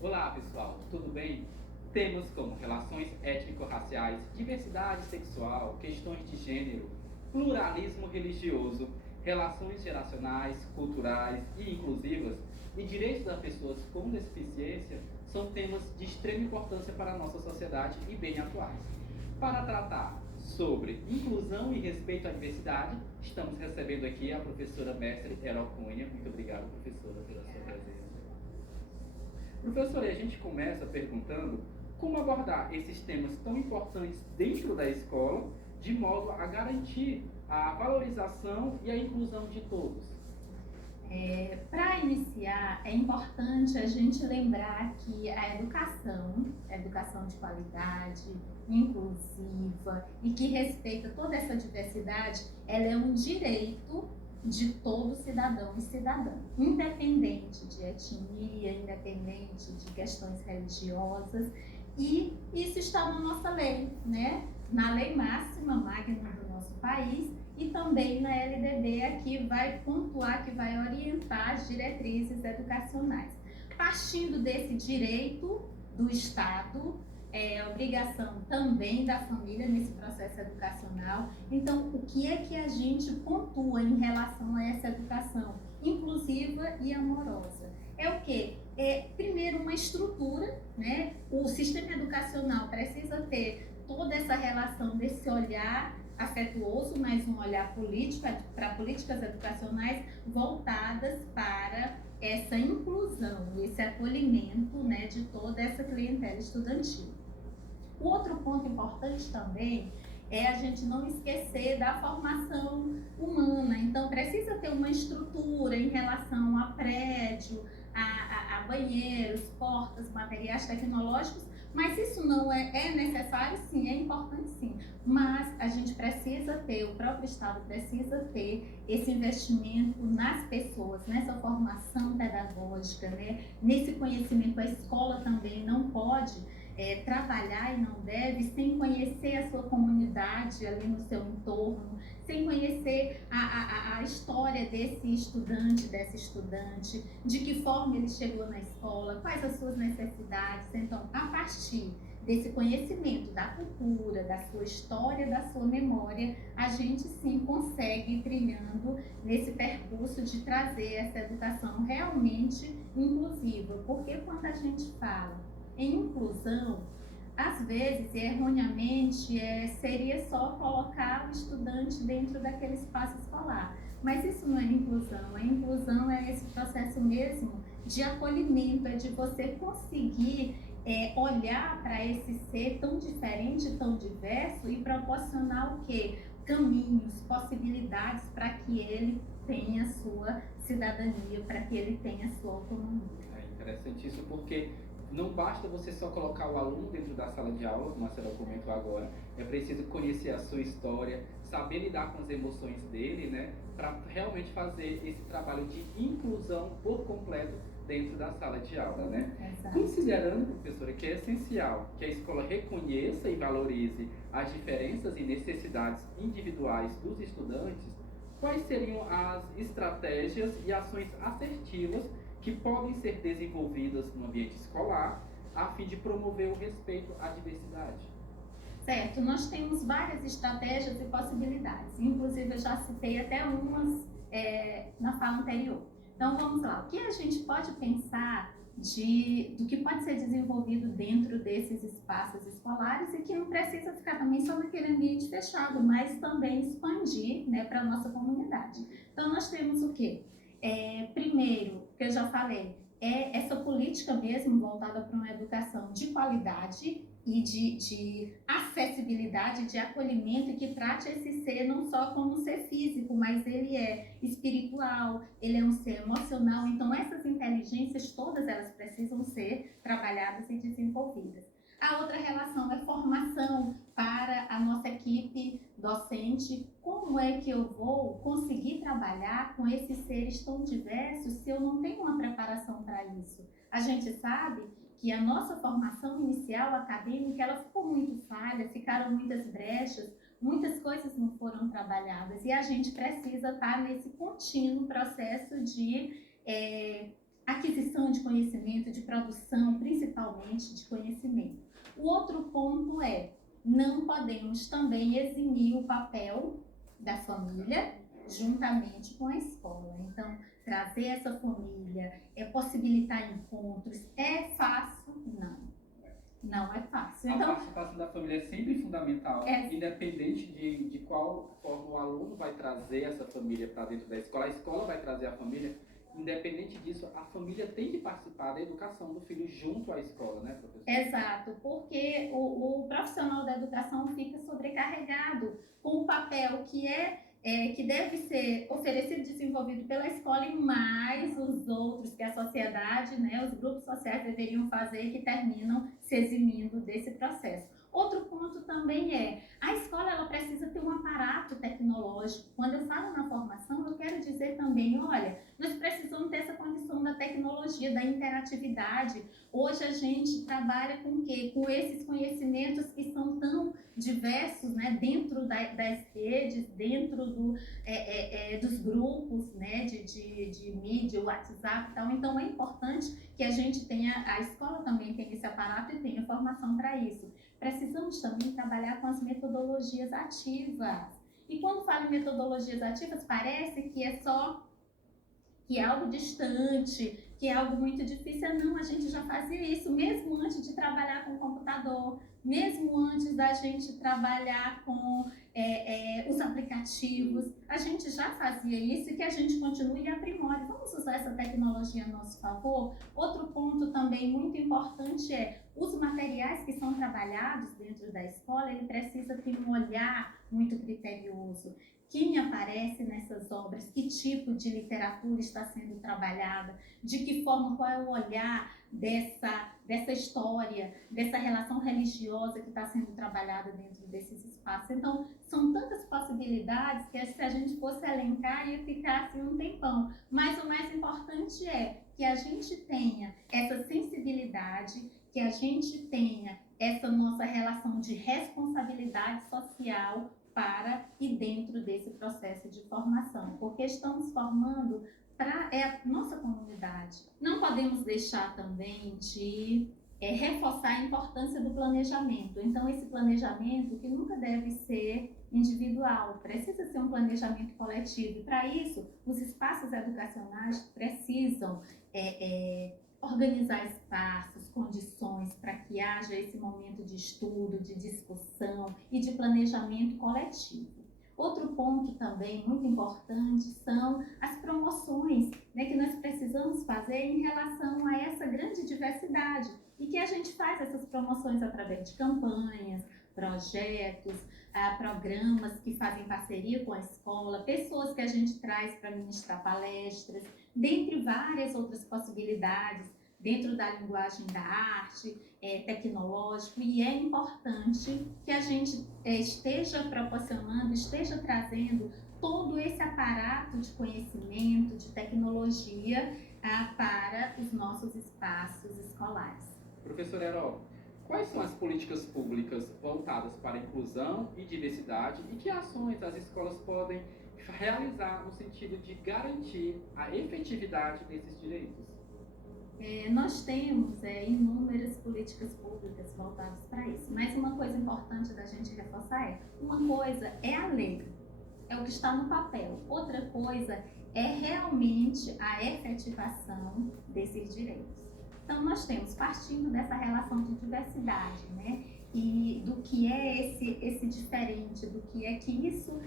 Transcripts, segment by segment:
Olá pessoal, tudo bem? Temas como relações étnico-raciais, diversidade sexual, questões de gênero, pluralismo religioso, relações geracionais, culturais e inclusivas e direitos das pessoas com deficiência são temas de extrema importância para a nossa sociedade e bem atuais. Para tratar sobre inclusão e respeito à diversidade, estamos recebendo aqui a professora mestre Erol Cunha. Muito obrigado, professora, pela sua presença. Professor, e a gente começa perguntando como abordar esses temas tão importantes dentro da escola, de modo a garantir a valorização e a inclusão de todos. Para iniciar, é importante a gente lembrar que a educação de qualidade, inclusiva e que respeita toda essa diversidade, ela é um direito de todo cidadão e cidadã, independente de etnia, independente de questões religiosas, e isso está na nossa lei, né? Na lei máxima, magna do nosso país, e também na LDB que vai pontuar, que vai orientar as diretrizes educacionais. Partindo desse direito do Estado, obrigação também da família nesse processo educacional. Então, o que é que a gente pontua em relação a essa educação inclusiva e amorosa? É o quê? Primeiro, uma estrutura, né? O sistema educacional precisa ter toda essa relação desse olhar afetuoso, mas um olhar político para políticas educacionais voltadas para essa inclusão, esse acolhimento, né, de toda essa clientela estudantil. O outro ponto importante também é a gente não esquecer da formação humana. Então, precisa ter uma estrutura em relação a prédio, a banheiros, portas, materiais tecnológicos, mas isso não é necessário, sim, é importante, sim. Mas a gente precisa ter, o próprio Estado precisa ter esse investimento nas pessoas, nessa formação pedagógica, né? Nesse conhecimento. A escola também não pode trabalhar e não deve sem conhecer a sua comunidade ali no seu entorno, sem conhecer a história desse estudante, dessa estudante, de que forma ele chegou na escola, quais as suas necessidades. Então, a partir desse conhecimento da cultura, da sua história, da sua memória, a gente sim consegue ir trilhando nesse percurso de trazer essa educação realmente inclusiva, porque quando a gente fala em inclusão, às vezes, e erroneamente, seria só colocar o estudante dentro daquele espaço escolar. Mas isso não é inclusão. A inclusão é esse processo mesmo de acolhimento, é de você conseguir olhar para esse ser tão diferente, tão diverso e proporcionar o quê? Caminhos, possibilidades para que ele tenha sua cidadania, para que ele tenha sua autonomia. É interessante isso porque não basta você só colocar o aluno dentro da sala de aula, como a senhora comentou agora, é preciso conhecer a sua história, saber lidar com as emoções dele, né, para realmente fazer esse trabalho de inclusão por completo dentro da sala de aula, né? Exato. Considerando, professora, que é essencial que a escola reconheça e valorize as diferenças e necessidades individuais dos estudantes, quais seriam as estratégias e ações assertivas que podem ser desenvolvidas no ambiente escolar a fim de promover o respeito à diversidade? Certo, nós temos várias estratégias e possibilidades, inclusive eu já citei até umas na fala anterior. Então vamos lá, o que a gente pode pensar do que pode ser desenvolvido dentro desses espaços escolares e que não precisa ficar também só naquele ambiente fechado, mas também expandir, né, para a nossa comunidade. Então nós temos o quê? Primeiro, que eu já falei, essa política mesmo voltada para uma educação de qualidade e de acessibilidade, de acolhimento, e que trate esse ser não só como um ser físico, mas ele é espiritual, ele é um ser emocional. Então essas inteligências todas elas precisam ser trabalhadas e desenvolvidas. A outra relação é formação para a nossa equipe docente. Como é que eu vou conseguir trabalhar com esses seres tão diversos se eu não tenho uma preparação para isso? A gente sabe que a nossa formação inicial acadêmica ela ficou muito falha, ficaram muitas brechas, muitas coisas não foram trabalhadas e a gente precisa estar nesse contínuo processo de aquisição de conhecimento, de produção, principalmente de conhecimento. O outro ponto é, não podemos também eximir o papel da família juntamente com a escola. Então, trazer essa família, possibilitar encontros, é fácil? Não. Não é fácil. Então, a participação da família é sempre fundamental, independente de qual forma o aluno vai trazer essa família para dentro da escola, a escola vai trazer a família. Independente disso, a família tem que participar da educação do filho junto à escola, né, professor? Exato, porque o profissional da educação fica sobrecarregado com o papel que deve ser oferecido e desenvolvido pela escola e mais os outros que a sociedade, né, os grupos sociais deveriam fazer, que terminam se eximindo desse processo. Outro ponto também a escola ela precisa ter um aparato tecnológico. Quando eu falo na formação, eu quero dizer também, olha, nós precisamos ter essa condição da tecnologia, da interatividade. Hoje a gente trabalha com o quê? Com esses conhecimentos que são tão diversos, né, dentro das redes, dentro dos grupos, né, de mídia, WhatsApp e tal. Então é importante que a gente tenha, a escola também tem esse aparato e tenha formação para isso. Precisamos também trabalhar com as metodologias ativas. E quando falo em metodologias ativas, parece que é algo distante, que é algo muito difícil. Não, a gente já fazia isso, mesmo antes de trabalhar com o computador, mesmo antes da gente trabalhar com os aplicativos, a gente já fazia isso e que a gente continue e aprimore. Vamos usar essa tecnologia a nosso favor? Outro ponto também muito importante os materiais que são trabalhados dentro da escola, ele precisa ter um olhar muito criterioso. Quem aparece nessas obras, que tipo de literatura está sendo trabalhada, de que forma, qual é o olhar dessa história, dessa relação religiosa que está sendo trabalhada dentro desses espaços. Então, são tantas possibilidades que se a gente fosse elencar ia ficar assim um tempão. Mas o mais importante é que a gente tenha essa sensibilidade, que a gente tenha essa nossa relação de responsabilidade social para e dentro desse processo de formação, porque estamos formando para a nossa comunidade. Não podemos deixar também de reforçar a importância do planejamento. Então, esse planejamento que nunca deve ser individual, precisa ser um planejamento coletivo. E para isso, os espaços educacionais precisam organizar espaços, condições para que haja esse momento de estudo, de discussão e de planejamento coletivo. Outro ponto também muito importante são as promoções, né, que nós precisamos fazer em relação a essa grande diversidade e que a gente faz essas promoções através de campanhas, projetos, programas que fazem parceria com a escola, pessoas que a gente traz para ministrar palestras, dentre várias outras possibilidades, dentro da linguagem da arte, tecnológico, e é importante que a gente esteja proporcionando, esteja trazendo todo esse aparato de conhecimento, de tecnologia para os nossos espaços escolares. Professora Herol, quais são as políticas públicas voltadas para a inclusão e diversidade e que ações as escolas podem realizar no sentido de garantir a efetividade desses direitos? Nós temos inúmeras políticas públicas voltadas para isso, mas uma coisa importante da gente reforçar uma coisa é a lei, é o que está no papel, outra coisa é realmente a efetivação desses direitos. Então, nós temos, partindo dessa relação de diversidade, né, e do que é esse diferente, do que é que isso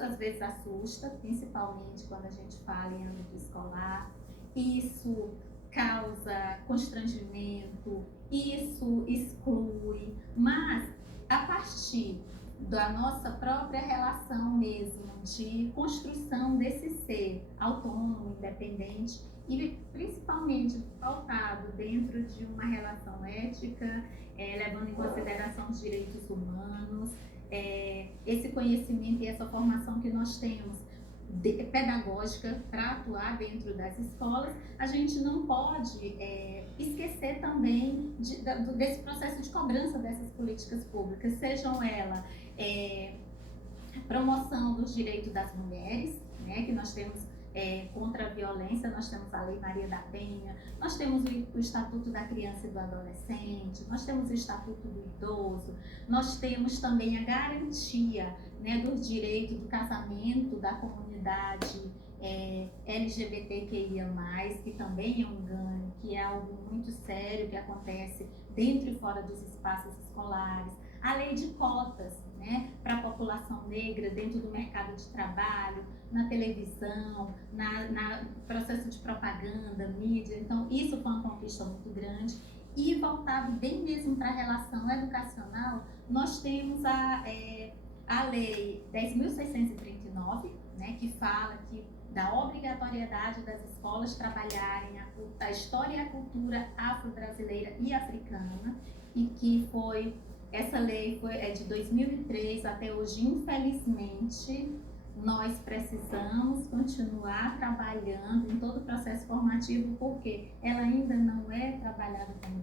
às vezes assusta, principalmente quando a gente fala em âmbito escolar, isso causa constrangimento, isso exclui, mas a partir da nossa própria relação mesmo de construção desse ser autônomo, independente e principalmente pautado dentro de uma relação ética, levando em consideração os direitos humanos, esse conhecimento e essa formação que nós temos pedagógica para atuar dentro das escolas, a gente não pode esquecer também desse processo de cobrança dessas políticas públicas, sejam elas promoção dos direitos das mulheres, né, que nós temos contra a violência, nós temos a Lei Maria da Penha, nós temos o Estatuto da Criança e do Adolescente, nós temos o Estatuto do Idoso, nós temos também a garantia, né, do direito do casamento da comunidade LGBTQIA+, que também é um ganho, que é algo muito sério que acontece dentro e fora dos espaços escolares. A lei de cotas, né, para a população negra dentro do mercado de trabalho, na televisão, no processo de propaganda, mídia. Então, isso foi uma conquista muito grande. E voltado bem mesmo para a relação educacional, nós temos a Lei 10.639, né, que fala da obrigatoriedade das escolas trabalharem a história e a cultura afro-brasileira e africana, e que essa lei é de 2003 até hoje. Infelizmente, nós precisamos continuar trabalhando em todo o processo formativo, porque ela ainda não é trabalhada como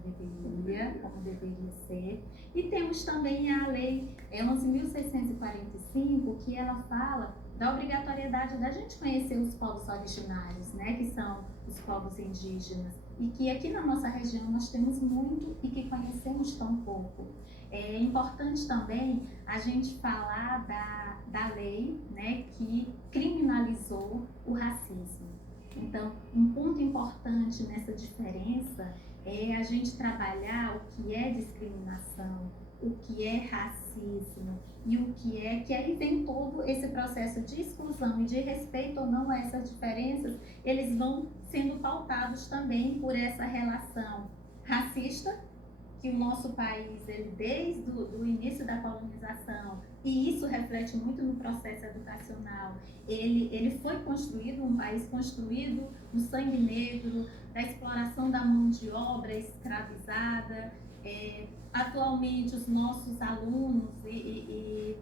deveria ser. E temos também a Lei 11.645, que ela fala da obrigatoriedade da gente conhecer os povos originários, né, que são os povos indígenas, e que aqui na nossa região nós temos muito e que conhecemos tão pouco. É importante também a gente falar da lei, né, que criminalizou o racismo. Então, um ponto importante nessa diferença é a gente trabalhar o que é discriminação, o que é racismo e o que aí vem todo esse processo de exclusão e de respeito ou não a essas diferenças, eles vão sendo pautados também por essa relação racista, que o nosso país, desde o início da colonização, e isso reflete muito no processo educacional, ele foi construído, um país construído no sangue negro, da exploração da mão de obra escravizada. Atualmente, os nossos alunos e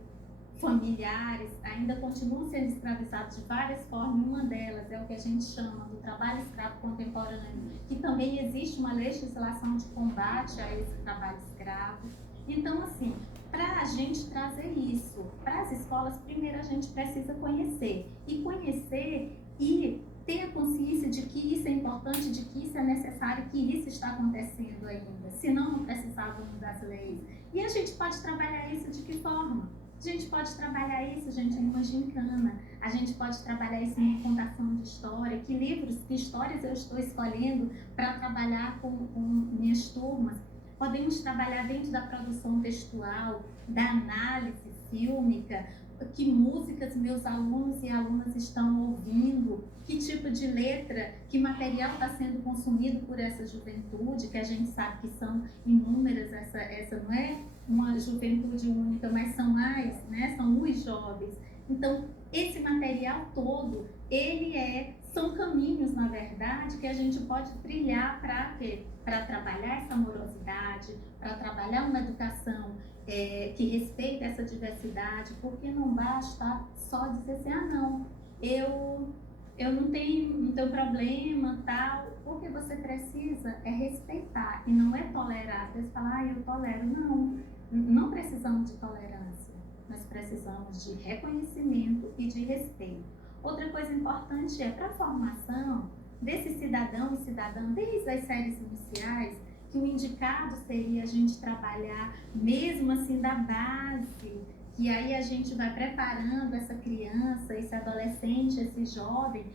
familiares ainda continuam sendo escravizados de várias formas. Uma delas é o que a gente chama do trabalho escravo contemporâneo, que também existe uma legislação de combate a esse trabalho escravo. Então, assim, para a gente trazer isso para as escolas, primeiro a gente precisa conhecer e ter a consciência de que isso é importante, de que isso é necessário, que isso está acontecendo ainda, senão não precisávamos das leis. E a gente pode trabalhar isso de que forma? A gente pode trabalhar isso, gente, numa gincana. A gente pode trabalhar isso numa contação de história. Que livros, que histórias eu estou escolhendo para trabalhar com minhas turmas? Podemos trabalhar dentro da produção textual, da análise fílmica, que músicas meus alunos e alunas estão ouvindo, que tipo de letra, que material está sendo consumido por essa juventude, que a gente sabe que são inúmeras, essa não é uma juventude única, mas são mais, né? São os jovens. Então, esse material todo, são caminhos, na verdade, que a gente pode trilhar para quê? Para trabalhar essa amorosidade, para trabalhar uma educação que respeita essa diversidade, porque não basta só dizer assim, não, eu não tenho problema, tal, porque você precisa respeitar e não tolerar. Você fala, eu tolero. Não precisamos de tolerância, nós precisamos de reconhecimento e de respeito. Outra coisa importante para a formação desse cidadão e cidadã, desde as séries iniciais, que o indicado seria a gente trabalhar mesmo assim da base, que aí a gente vai preparando essa criança, esse adolescente, esse jovem,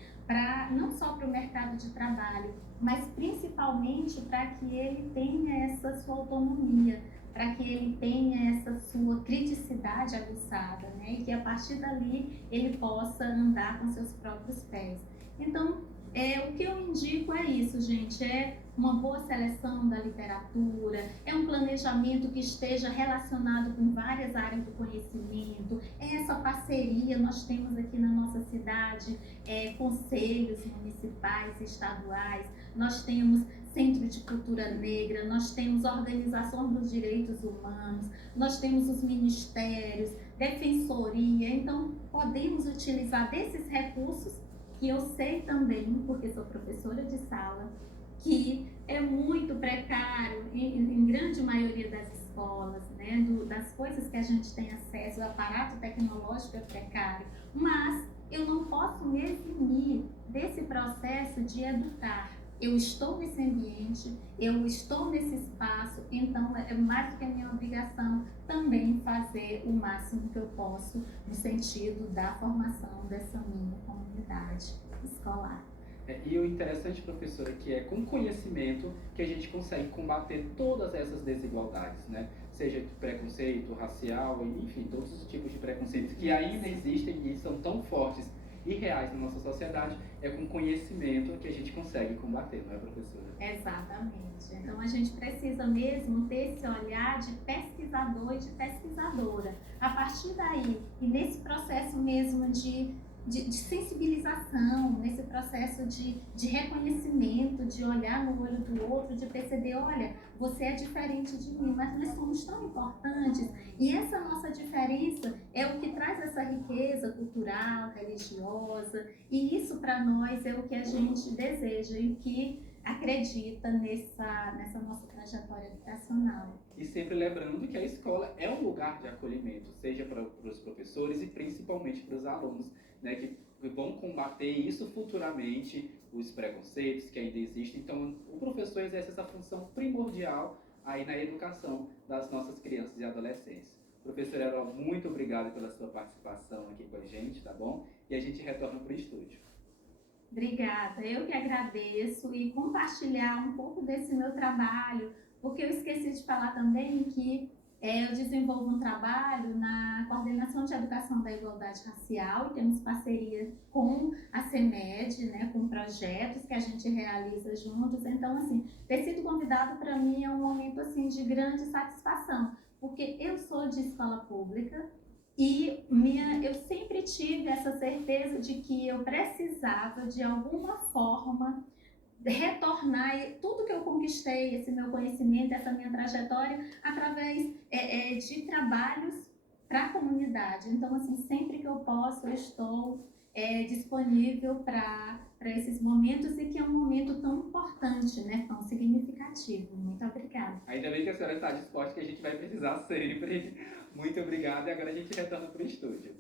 não só para o mercado de trabalho, mas principalmente para que ele tenha essa sua autonomia, para que ele tenha essa sua criticidade aguçada, né? E que a partir dali ele possa andar com seus próprios pés. Então, o que eu indico é isso, gente, uma boa seleção da literatura, um planejamento que esteja relacionado com várias áreas do conhecimento, essa parceria. Nós temos aqui na nossa cidade conselhos municipais, estaduais, nós temos Centro de Cultura Negra, nós temos Organização dos Direitos Humanos, nós temos os ministérios, defensoria. Então, podemos utilizar desses recursos, que eu sei também, porque sou professora de sala, que é muito precário em grande maioria das escolas, né? Das coisas que a gente tem acesso, o aparato tecnológico é precário, mas eu não posso me eximir desse processo de educar. Eu estou nesse ambiente, eu estou nesse espaço, então é mais do que a minha obrigação também fazer o máximo que eu posso no sentido da formação dessa minha comunidade escolar. E o interessante, professora, que é com conhecimento que a gente consegue combater todas essas desigualdades, né? Seja de preconceito racial, enfim, todos os tipos de preconceitos que ainda existem e são tão fortes e reais na nossa sociedade, é com conhecimento que a gente consegue combater, não é, professora? Exatamente. Então a gente precisa mesmo ter esse olhar de pesquisador e de pesquisadora. A partir daí, e nesse processo mesmo de sensibilização, nesse processo de reconhecimento, de olhar no olho do outro, de perceber, olha, você é diferente de mim, mas nós somos tão importantes, e essa nossa diferença é o que traz essa riqueza cultural, religiosa, e isso para nós é o que a gente deseja e o que acredita nessa nossa trajetória educacional. E sempre lembrando que a escola é um lugar de acolhimento, seja para os professores e principalmente para os alunos, né, que vão combater isso futuramente, os preconceitos que ainda existem. Então, o professor exerce essa função primordial aí na educação das nossas crianças e adolescentes. Professor Herói, muito obrigado pela sua participação aqui com a gente, tá bom? E a gente retorna para o estúdio. Obrigada, eu que agradeço e compartilhar um pouco desse meu trabalho, porque eu esqueci de falar também que eu desenvolvo um trabalho na coordenação de educação da igualdade racial e temos parceria com a CEMED, né, com projetos que a gente realiza juntos. Então, assim, ter sido convidado para mim é um momento assim de grande satisfação, porque eu sou de escola pública. E eu sempre tive essa certeza de que eu precisava, de alguma forma, retornar tudo que eu conquistei, esse meu conhecimento, essa minha trajetória, através de trabalhos para a comunidade. Então, assim, sempre que eu posso, eu estou disponível para esses momentos e que é um momento tão importante, né, tão significativo. Muito obrigada. Ainda bem que a senhora está disposta, que a gente vai precisar sempre. Muito obrigado e agora a gente retorna para o estúdio.